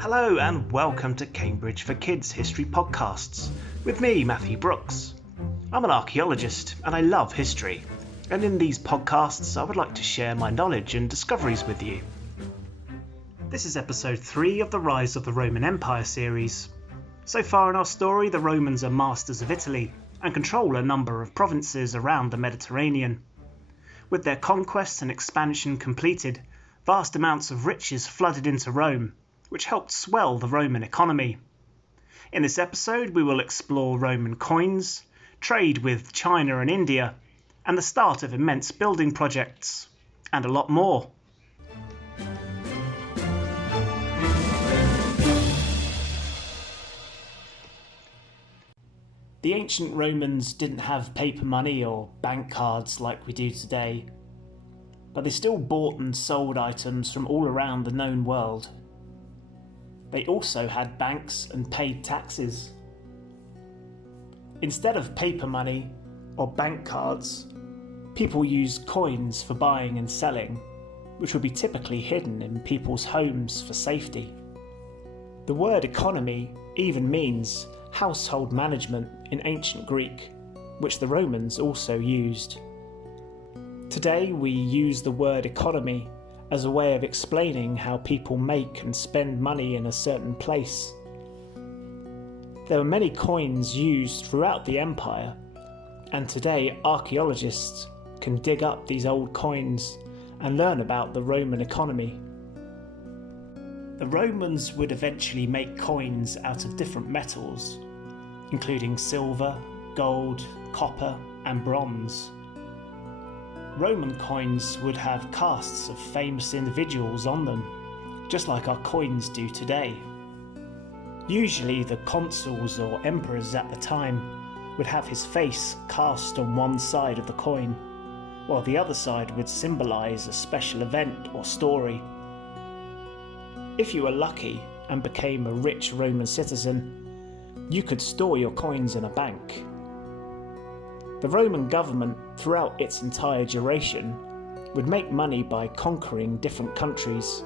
Hello and welcome to Cambridge for Kids History Podcasts with me, Matthew Brooks. I'm an archaeologist and I love history, and in these podcasts I would like to share my knowledge and discoveries with you. This is episode 3 of the Rise of the Roman Empire series. So far in our story, the Romans are masters of Italy and control a number of provinces around the Mediterranean. With their conquest and expansion completed, vast amounts of riches flooded into Rome, which helped swell the Roman economy. In this episode, we will explore Roman coins, trade with China and India, and the start of immense building projects, and a lot more. The ancient Romans didn't have paper money or bank cards like we do today, but they still bought and sold items from all around the known world. They also had banks and paid taxes. Instead of paper money or bank cards, people used coins for buying and selling, which would be typically hidden in people's homes for safety. The word economy even means household management in ancient Greek, which the Romans also used. Today we use the word economy as a way of explaining how people make and spend money in a certain place. There were many coins used throughout the empire, and today archaeologists can dig up these old coins and learn about the Roman economy. The Romans would eventually make coins out of different metals, including silver, gold, copper, and bronze. Roman coins would have casts of famous individuals on them, just like our coins do today. Usually the consuls or emperors at the time would have his face cast on one side of the coin, while the other side would symbolise a special event or story. If you were lucky and became a rich Roman citizen, you could store your coins in a bank. The Roman government, throughout its entire duration, would make money by conquering different countries,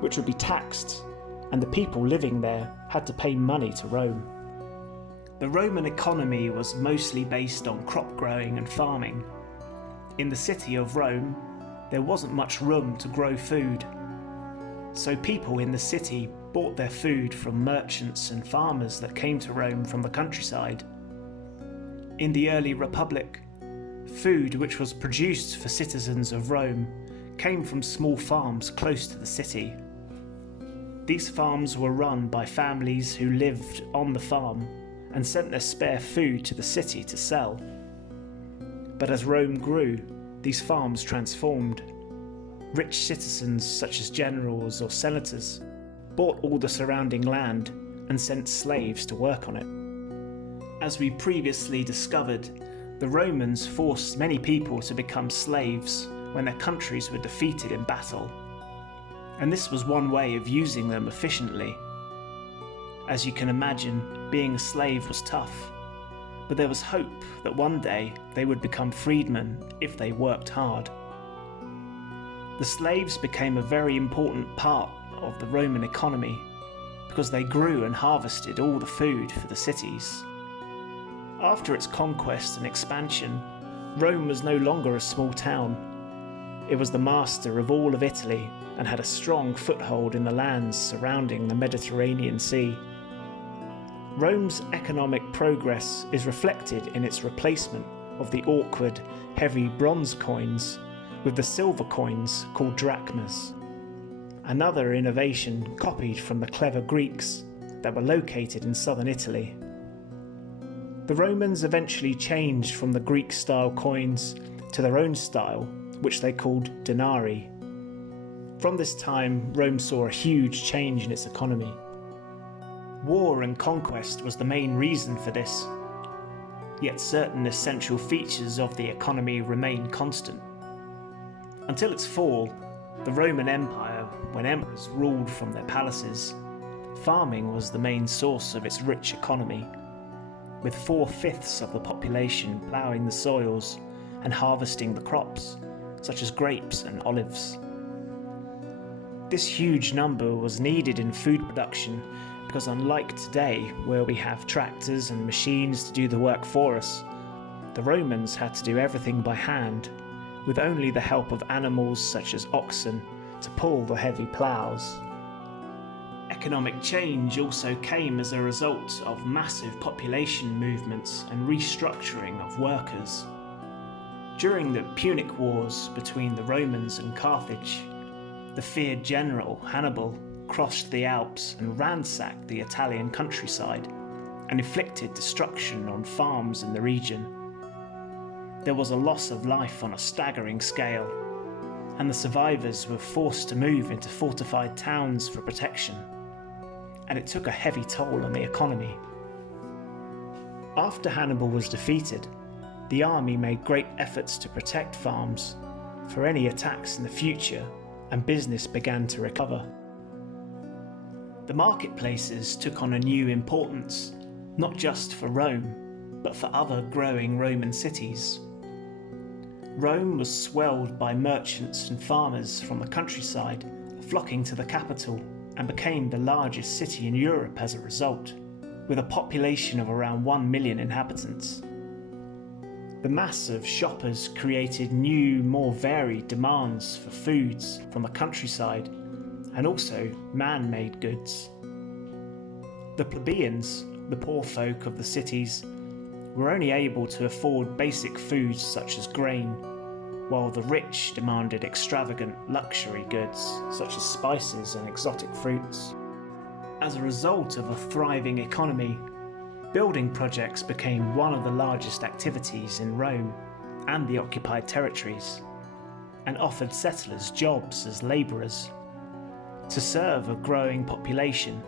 which would be taxed, and the people living there had to pay money to Rome. The Roman economy was mostly based on crop growing and farming. In the city of Rome, there wasn't much room to grow food, so people in the city bought their food from merchants and farmers that came to Rome from the countryside. In the early Republic, food which was produced for citizens of Rome came from small farms close to the city. These farms were run by families who lived on the farm and sent their spare food to the city to sell. But as Rome grew, these farms transformed. Rich citizens such as generals or senators bought all the surrounding land and sent slaves to work on it. As we previously discovered, the Romans forced many people to become slaves when their countries were defeated in battle, and this was one way of using them efficiently. As you can imagine, being a slave was tough, but there was hope that one day they would become freedmen if they worked hard. The slaves became a very important part of the Roman economy because they grew and harvested all the food for the cities. After its conquest and expansion, Rome was no longer a small town. It was the master of all of Italy and had a strong foothold in the lands surrounding the Mediterranean Sea. Rome's economic progress is reflected in its replacement of the awkward, heavy bronze coins with the silver coins called drachmas, another innovation copied from the clever Greeks that were located in southern Italy. The Romans eventually changed from the Greek-style coins to their own style, which they called denarii. From this time, Rome saw a huge change in its economy. War and conquest was the main reason for this, yet certain essential features of the economy remained constant. Until its fall, the Roman Empire, when emperors ruled from their palaces, farming was the main source of its rich economy, with 4/5 of the population ploughing the soils and harvesting the crops, such as grapes and olives. This huge number was needed in food production because, unlike today, where we have tractors and machines to do the work for us, the Romans had to do everything by hand, with only the help of animals such as oxen to pull the heavy ploughs. Economic change also came as a result of massive population movements and restructuring of workers. During the Punic Wars between the Romans and Carthage, the feared general Hannibal crossed the Alps and ransacked the Italian countryside and inflicted destruction on farms in the region. There was a loss of life on a staggering scale, and the survivors were forced to move into fortified towns for protection, and it took a heavy toll on the economy. After Hannibal was defeated, the army made great efforts to protect farms for any attacks in the future, and business began to recover. The marketplaces took on a new importance, not just for Rome, but for other growing Roman cities. Rome was swelled by merchants and farmers from the countryside flocking to the capital, and became the largest city in Europe as a result, with a population of around 1 million inhabitants. The mass of shoppers created new, more varied demands for foods from the countryside, and also man-made goods. The plebeians, the poor folk of the cities, were only able to afford basic foods such as grain, while the rich demanded extravagant luxury goods such as spices and exotic fruits. As a result of a thriving economy, building projects became one of the largest activities in Rome and the occupied territories, and offered settlers jobs as labourers. To serve a growing population,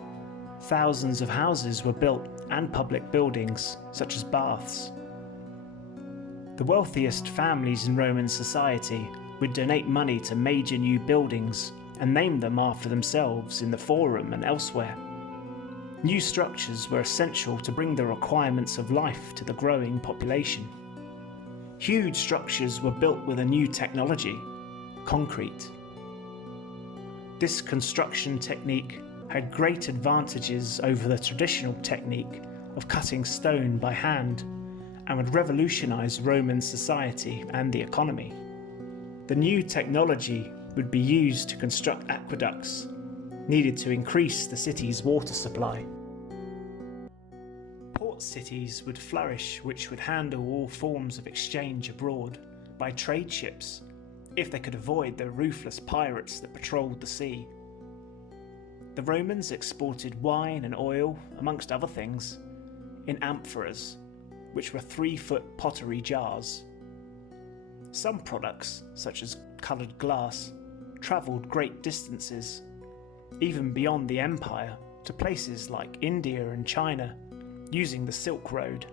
thousands of houses were built and public buildings such as baths. The wealthiest families in Roman society would donate money to major new buildings and name them after themselves in the Forum and elsewhere. New structures were essential to bring the requirements of life to the growing population. Huge structures were built with a new technology, concrete. This construction technique had great advantages over the traditional technique of cutting stone by hand, and would revolutionize Roman society and the economy. The new technology would be used to construct aqueducts, needed to increase the city's water supply. Port cities would flourish, which would handle all forms of exchange abroad by trade ships, if they could avoid the ruthless pirates that patrolled the sea. The Romans exported wine and oil, amongst other things, in amphoras, which were 3-foot pottery jars. Some products, such as coloured glass, travelled great distances, even beyond the empire, to places like India and China, using the Silk Road,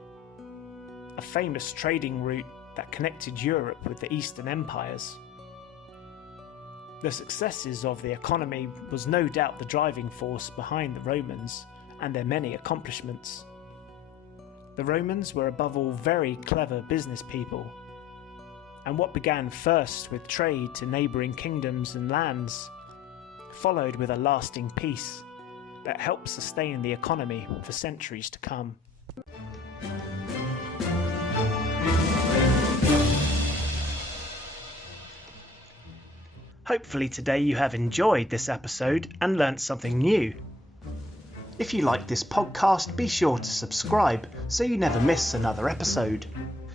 a famous trading route that connected Europe with the Eastern empires. The successes of the economy was no doubt the driving force behind the Romans and their many accomplishments. The Romans were above all very clever business people, and what began first with trade to neighbouring kingdoms and lands, followed with a lasting peace that helped sustain the economy for centuries to come. Hopefully today you have enjoyed this episode and learnt something new. If you like this podcast, be sure to subscribe so you never miss another episode.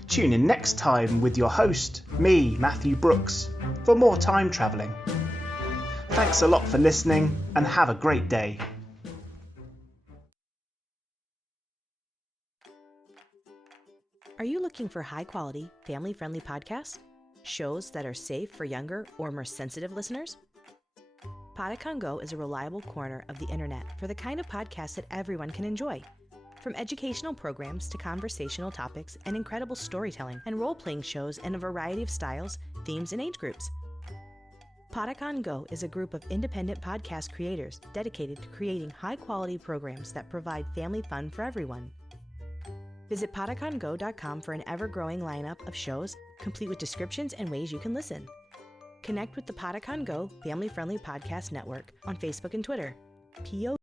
Tune in next time with your host, me, Matthew Brooks, for more time travelling. Thanks a lot for listening and have a great day. Are you looking for high-quality, family-friendly podcasts? Shows that are safe for younger or more sensitive listeners? Podicon Go is a reliable corner of the internet for the kind of podcasts that everyone can enjoy. From educational programs to conversational topics and incredible storytelling and role-playing shows in a variety of styles, themes, and age groups. Podicon Go is a group of independent podcast creators dedicated to creating high-quality programs that provide family fun for everyone. Visit podicongo.com for an ever-growing lineup of shows, complete with descriptions and ways you can listen. Connect with the Podicon Go Family Friendly Podcast Network on Facebook and Twitter.